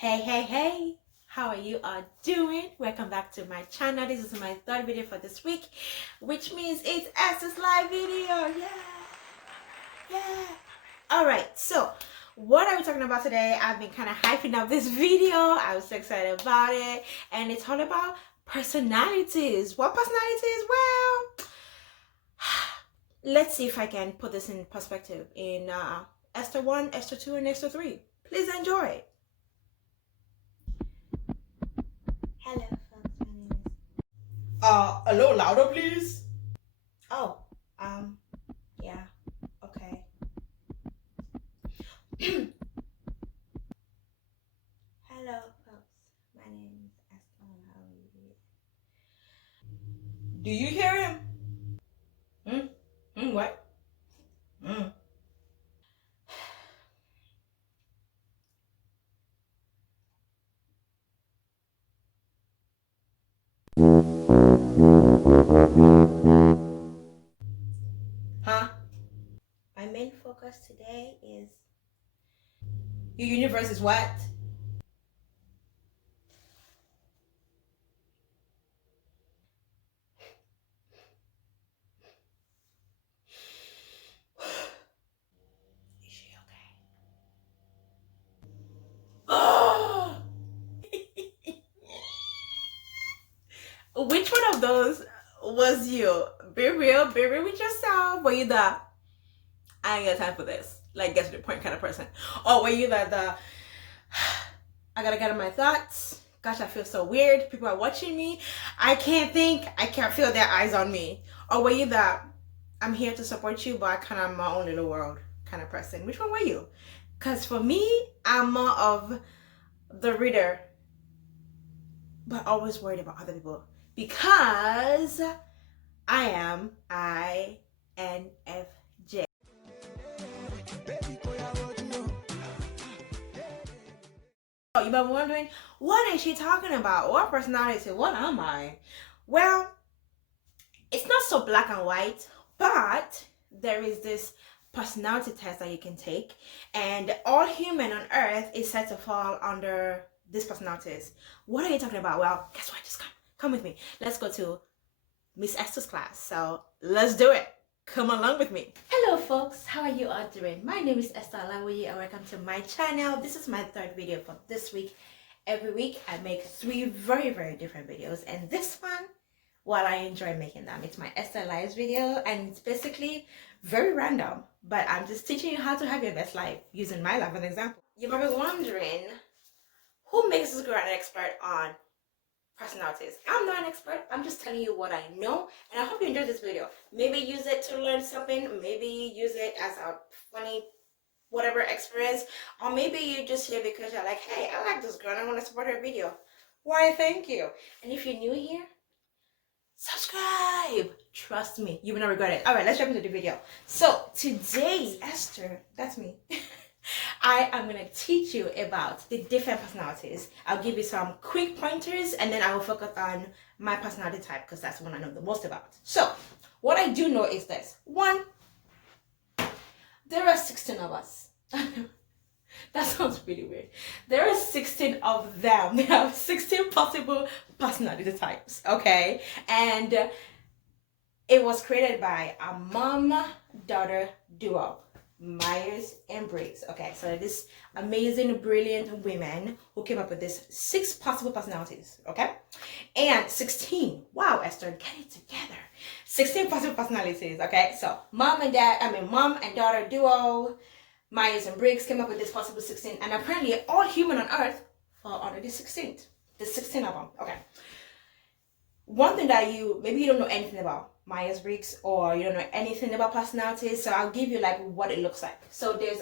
Hey, how are you all doing? Welcome back to my channel. This is my third video for this week, which means it's Esther's live video. Yeah. All right, so what are we talking about today? I've been kind of hyping up this video. I was so excited about it, and it's all about personalities. What personalities? Well, let's see if I can put this in perspective in Esther 1, Esther 2, and Esther 3. Please enjoy. Hello, folks. My name is. A little louder, please. Oh, yeah. Okay. Hello, folks. My name is Esther. How are you? Do you hear him? What? Huh? My main focus today is Your universe is what? Is she okay? Which one of those was you? Be real with yourself. Were you the I ain't got time for this, like get to the point kind of person? Or were you the I gotta get in my thoughts? Gosh, I feel so weird. People are watching me. I can't think. I can't feel their eyes on me. Or were you the I'm here to support you, but I kind of my own little world kind of person? Which one were you? Because for me, I'm more of the reader, but always worried about other people because I am INFJ. Oh, you might be wondering, what is she talking about? What personality? What am I? Well, it's not so black and white, but there is this personality test that you can take, and all human on earth is said to fall under these personalities. What are you talking about? Well, guess what? Just come with me. Let's go to Miss Esther's class. So let's do it. Come along with me. Hello folks, how are you all doing? My name is Esther Alawi and welcome to my channel. This is my third video for this week. Every week I make 3 very different videos, and this one, while I enjoy making them, it's my Esther Lives video, and it's basically very random, but I'm just teaching you how to have your best life using my life as an example. You might be wondering, who makes this girl an expert on personalities? I'm not an expert. I'm just telling you what I know, and I hope you enjoyed this video. Maybe use it to learn something, maybe use it as a funny whatever experience, or maybe you just here because you're like, hey, I like this girl and I want to support her video. Why, thank you. And if you're new here, subscribe. Trust me, you will not regret it. All right, let's jump into the video. So today, Esther, that's me. I am going to teach you about the different personalities. I'll give you some quick pointers, and then I will focus on my personality type because that's the one I know the most about. So what I do know is this. 1, there are 16 of us. That sounds really weird. There are 16 of them. They have 16 possible personality types, okay? And it was created by a mom-daughter duo, Myers and Briggs. Okay, so this amazing, brilliant women who came up with this 6 possible personalities, okay? And 16, wow, Esther, get it together. 16 possible personalities, okay? So mom and daughter duo, Myers and Briggs came up with this possible 16, and apparently all human on earth fall under the 16th. The 16 of them, okay. One thing that maybe you don't know anything about Myers-Briggs, or you don't know anything about personalities, so I'll give you like what it looks like. So there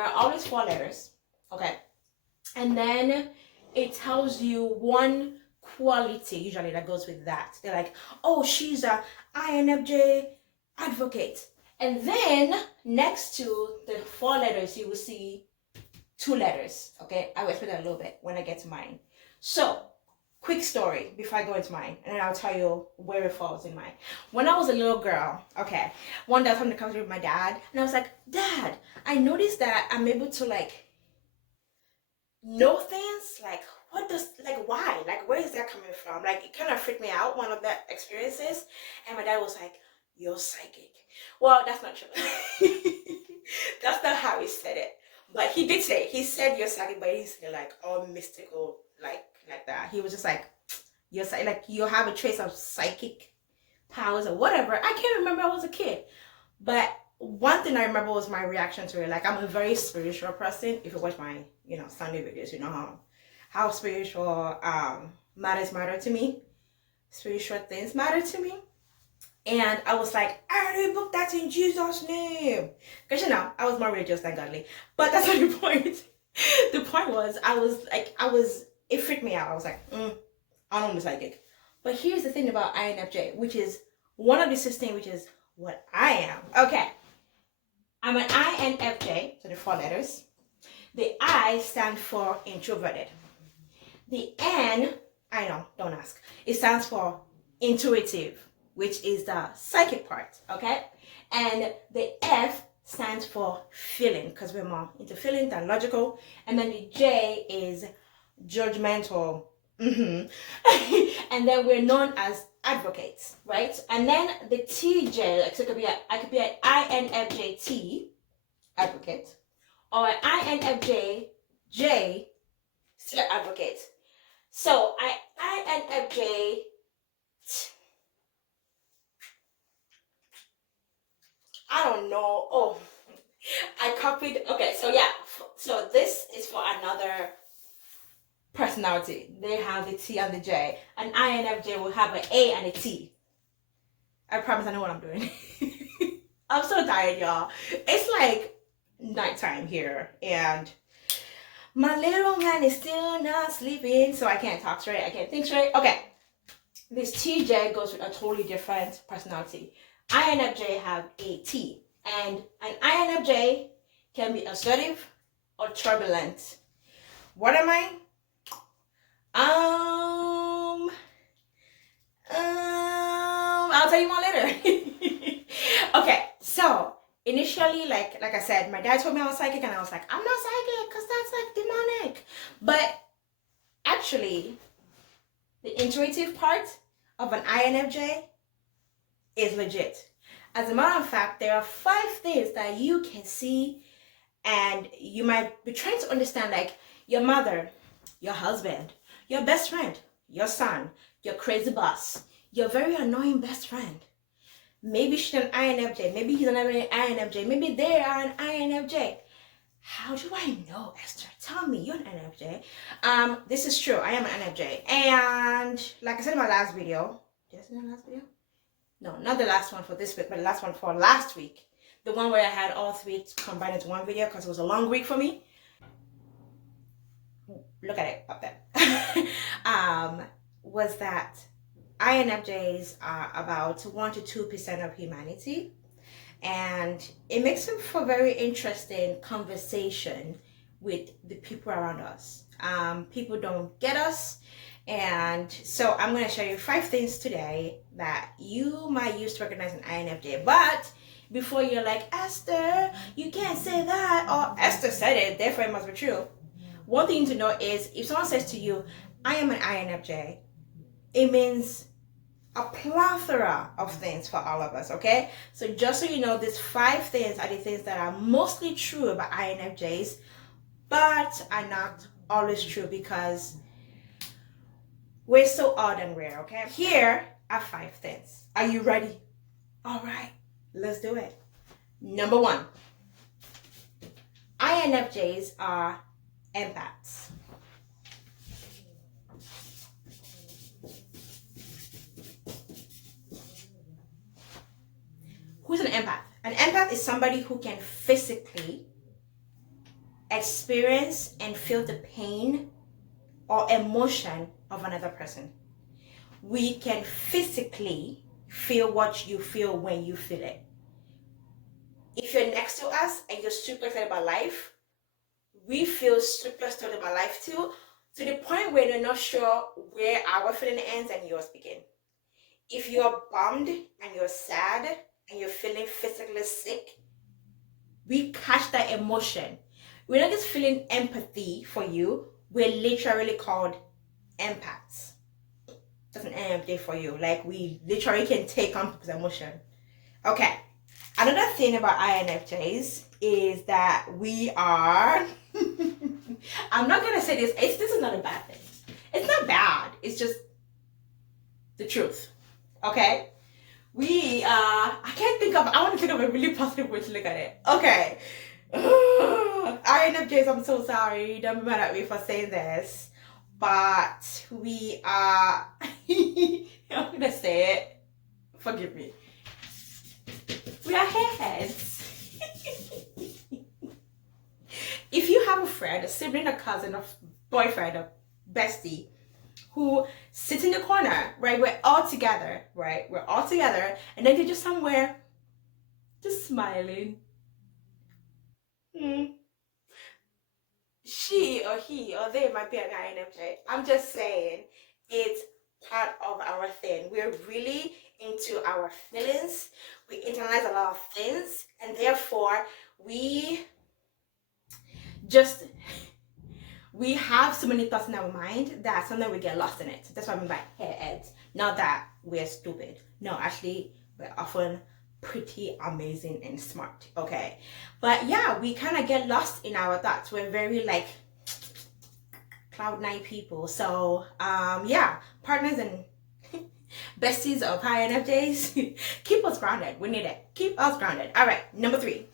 are always 4 letters, okay, and then it tells you one quality usually that goes with that. They're like, oh, she's a INFJ advocate, and then next to the 4 letters you will see 2 letters. Okay, I will explain that a little bit when I get to mine. So quick story before I go into mine, and then I'll tell you where it falls in mine. When I was a little girl, okay, one day I was having a conversation with my dad, and I was like, Dad, I noticed that I'm able to like know things like, what does, like, why, like, where is that coming from? Like, it kind of freaked me out, one of the experiences. And my dad was like, you're psychic. Well, that's not true. That's not how he said it, but he did say, he said you're psychic, but he said like all mystical, like that. He was just like, you're like, you have a trace of psychic powers or whatever. I can't remember, I was a kid. But one thing I remember was my reaction to it. Like, I'm a very spiritual person. If you watch my, Sunday videos, you know how spiritual matters matter to me. Spiritual things matter to me. And I was like, I rebuke that in Jesus' name. Because I was more religious than godly. But that's not the point. The point was, it freaked me out. I was like, I'm a psychic. But here's the thing about INFJ, which is one of the 16, which is what I am. Okay. I'm an INFJ, so the 4 letters. The I stand for introverted. The N, I know, don't ask. It stands for intuitive, which is the psychic part, okay? And the F stands for feeling, because we're more into feeling than logical. And then the J is judgmental. And then we're known as advocates, right? And then the TJ, like, so I could be an INFJT, advocate, or an INFJ, still advocate. So INFJ, I don't know. Oh, I copied. Okay, so yeah. So this is for another personality. They have the T and the J. An INFJ will have an A and a T. I promise I know what I'm doing. I'm so tired, y'all. It's like nighttime here, and my little man is still not sleeping, so I can't talk straight. I can't think straight. Okay. This TJ goes with a totally different personality. INFJ have a T, and an INFJ can be assertive or turbulent. What am I? I'll tell you more later. Okay, so initially, like I said, my dad told me I was psychic, and I was like, I'm not psychic, because that's like demonic. But actually, the intuitive part of an INFJ is legit. As a matter of fact, there are 5 things that you can see, and you might be trying to understand, like your mother, your husband, your best friend, your son, your crazy boss, your very annoying best friend. Maybe she's an INFJ, maybe he's an INFJ, maybe they are an INFJ. How do I know, Esther? Tell me, you're an INFJ. This is true, I am an INFJ. And like I said in my last video, did I say my last video? No, not the last one for this week, but the last one for last week. The one where I had all 3 combined into one video because it was a long week for me. Look at it up there. Was that INFJs are about 1 to 2% of humanity, and it makes them for very interesting conversation with the people around us. People don't get us, and so I'm going to show you 5 things today that you might use to recognize an INFJ. But before you're like, Esther, you can't say that, or Esther said it, therefore it must be true. One thing to know is, if someone says to you, I am an INFJ, it means a plethora of things for all of us, okay? So just so you know, these 5 things are the things that are mostly true about INFJs, but are not always true, because we're so odd and rare, okay? Here are 5 things. Are you ready? All right, let's do it. Number 1, INFJs are empaths. Who's an empath? An empath is somebody who can physically experience and feel the pain or emotion of another person. We can physically feel what you feel when you feel it. If you're next to us and you're super excited about life, we feel super excited about life too, to the point where you're not sure where our feeling ends and yours begin. If you're bummed and you're sad and you're feeling physically sick, we catch that emotion. We're not just feeling empathy for you, we're literally called empaths. That's an INFJ for you. Like, we literally can take on people's emotion. Okay. Another thing about INFJs is that we are. I'm not gonna say this. This is not a bad thing. It's not bad. It's just the truth. Okay. I can't think of. I want to think of a really positive way to look at it. Okay. INFJs, I'm so sorry. Don't be mad at me for saying this, but we are. I'm gonna say it. Forgive me. We are heads. If you have a friend, a sibling, a cousin, a boyfriend, a bestie who sits in the corner, right? We're all together, right? We're all together, and then they're just somewhere, just smiling. She or he or they might be an INFJ. I'm just saying, it's part of our thing. We're really into our feelings. We internalize a lot of things, and therefore we just we have so many thoughts in our mind that sometimes we get lost in it. That's what I mean by heads. Not that we're stupid. No, actually, we're often pretty amazing and smart. Okay, but yeah, we kind of get lost in our thoughts. We're very like cloud nine people. So yeah, partners and besties of INFJs, keep us grounded. We need it. Keep us grounded. All right, number 3.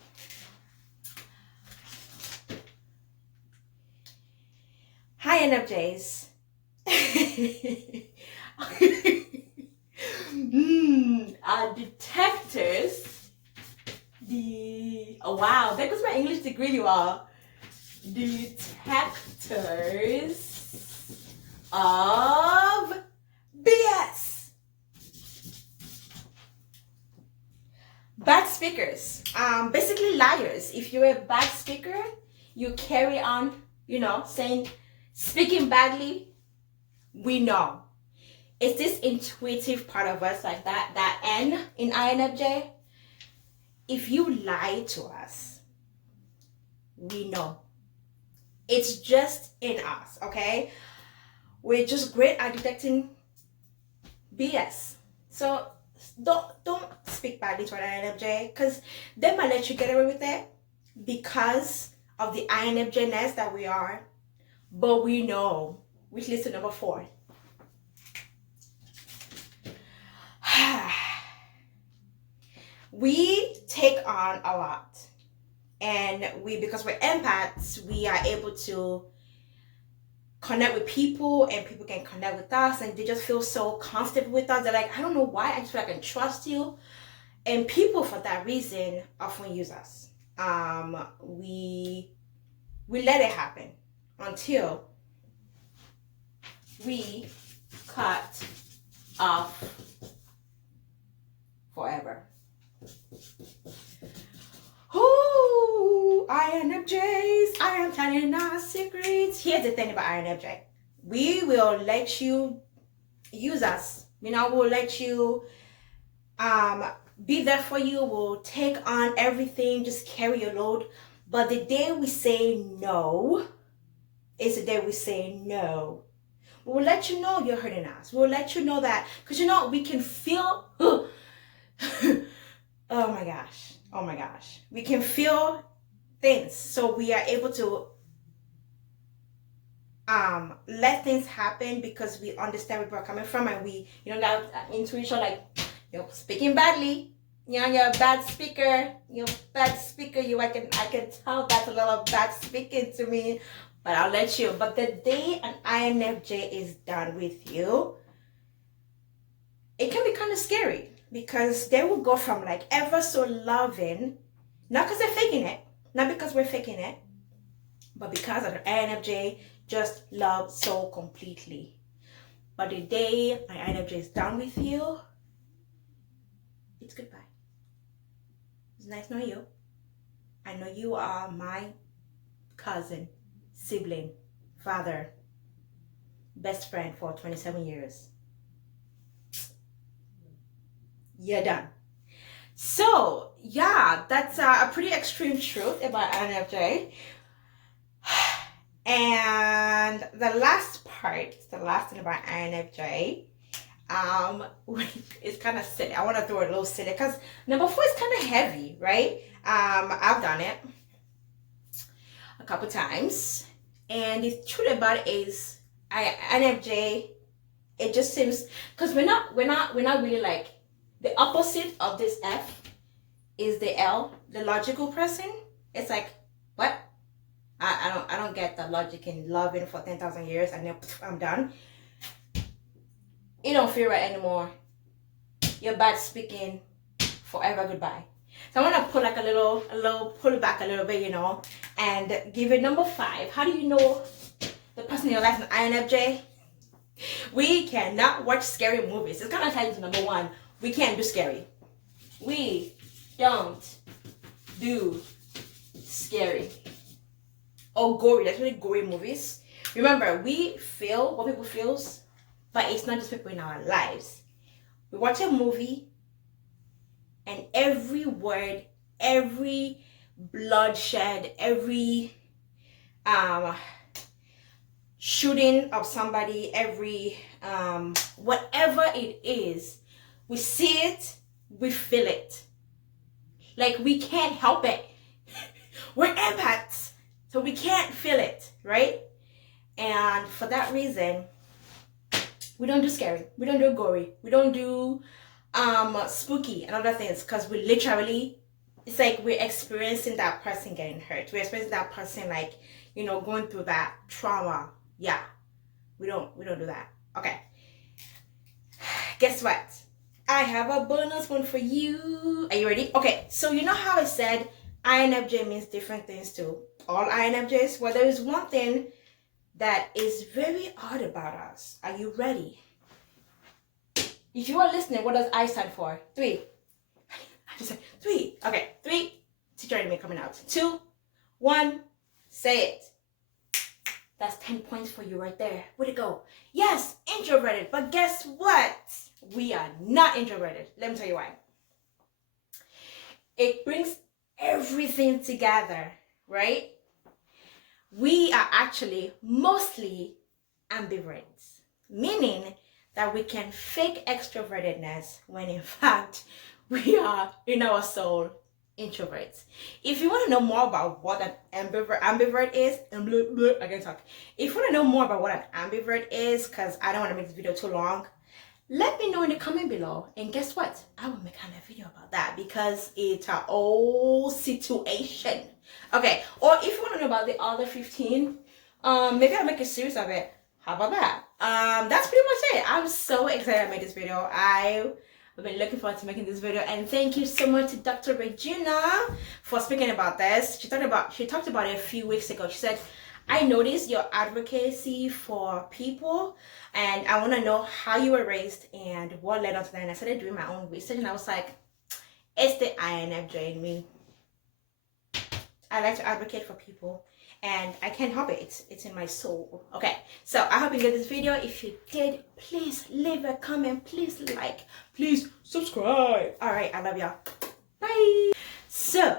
INFJs. Detectors. Oh wow, there goes my English degree, you all. Detectors of BS. Bad speakers. Basically liars. If you're a bad speaker, you carry on, speaking badly. We know. It's this intuitive part of us, like that N in INFJ. If you lie to us, we know. It's just in us, okay? We're just great at detecting BS. So don't speak badly to an INFJ, because they might let you get away with it because of the INFJ-ness that we are. But we know, which leads to number 4. We take on a lot, and because we're empaths, we are able to connect with people, and people can connect with us, and they just feel so comfortable with us. They're like, I don't know why, I just feel like I can trust you. And people, for that reason, often use us. We let it happen until we cut off forever. Ooh, INFJs, I am telling our secrets. Here's the thing about INFJ. We will let you use us. We'll let you be there for you. We'll take on everything, just carry your load. But the day we say no is the day we say no. We'll let you know you're hurting us. We'll let you know that, because we can feel oh my gosh, we can feel things. So we are able to let things happen because we understand where people are coming from, and we that intuition, like speaking badly, you're a bad speaker, I can tell that's a lot of bad speaking to me, but I'll let you. But the day an INFJ is done with you, it can be kind of scary, because they will go from like ever so loving, not because they're faking it, not because we're faking it, but because an INFJ just loves so completely. But the day an INFJ is done with you, it's goodbye. It's nice knowing you. I know you are my cousin, sibling, father, best friend for 27 years. You're done. So yeah, that's a pretty extreme truth about INFJ. And the last part, the last thing about INFJ, it's kind of silly. I want to throw a little silly because number 4 is kind of heavy, right? I've done it a couple times, and the truth about it is, INFJ, it just seems, because we're not really like, the opposite of this F is the L, the logical person. It's like, what? I don't get the logic in loving for 10,000 years and then I'm done. It don't feel right anymore. You're bad speaking, forever goodbye. So I want to put like a little pull it back a little bit, and give it number 5. How do you know the person in your life is an INFJ? We cannot watch scary movies. It's kind of tied to number 1. We can't do scary. We don't do scary or gory. That's really gory movies. Remember, we feel what people feels, but it's not just people in our lives. We watch a movie, and every word, every bloodshed, every shooting of somebody, every whatever it is, we see it, we feel it. Like, we can't help it. We're empaths, so we can't feel it, right? And for that reason, we don't do scary, we don't do gory, we don't do spooky and other things, because we literally, it's like we're experiencing that person getting hurt. We're experiencing that person, like, going through that trauma. Yeah, we don't do that. Okay. Guess what? I have a bonus one for you. Are you ready? Okay, so you know how I said INFJ means different things to all INFJs? Well, there is one thing that is very odd about us. Are you ready? If you are listening, what does I stand for? 3. I just said 3. Okay, 3. Teacher in me coming out. 2, 1. Say it. That's 10 points for you right there. Way to go. Yes, introverted. But guess what? We are not introverted. Let me tell you why. It brings everything together, right? We are actually mostly ambiverts, meaning that we can fake extrovertedness when in fact we are in our soul introverts. If you want to know more about what an ambivert is, I can talk. If you want to know more about what an ambivert is, because I don't want to make this video too long, let me know in the comment below, and guess what? I will make another video about that, because it's a whole situation. Okay, or if you want to know about the other 15, maybe I'll make a series of it. How about that? That's pretty much it. I'm so excited to make this video. I've been looking forward to making this video, and thank you so much to Dr. Regina for speaking about this. She talked about it a few weeks ago. She said, I noticed your advocacy for people, and I want to know how you were raised and what led up to that. And I started doing my own research, and I was like, it's the INFJ in me. I like to advocate for people, and I can't help it. It's in my soul. Okay, so I hope you enjoyed this video. If you did, please leave a comment, please like, please subscribe. All right, I love y'all. Bye. So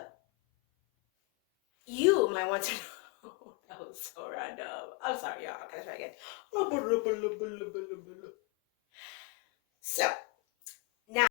you might want to know, that was so random. I'm sorry, y'all. Okay, let's try again. So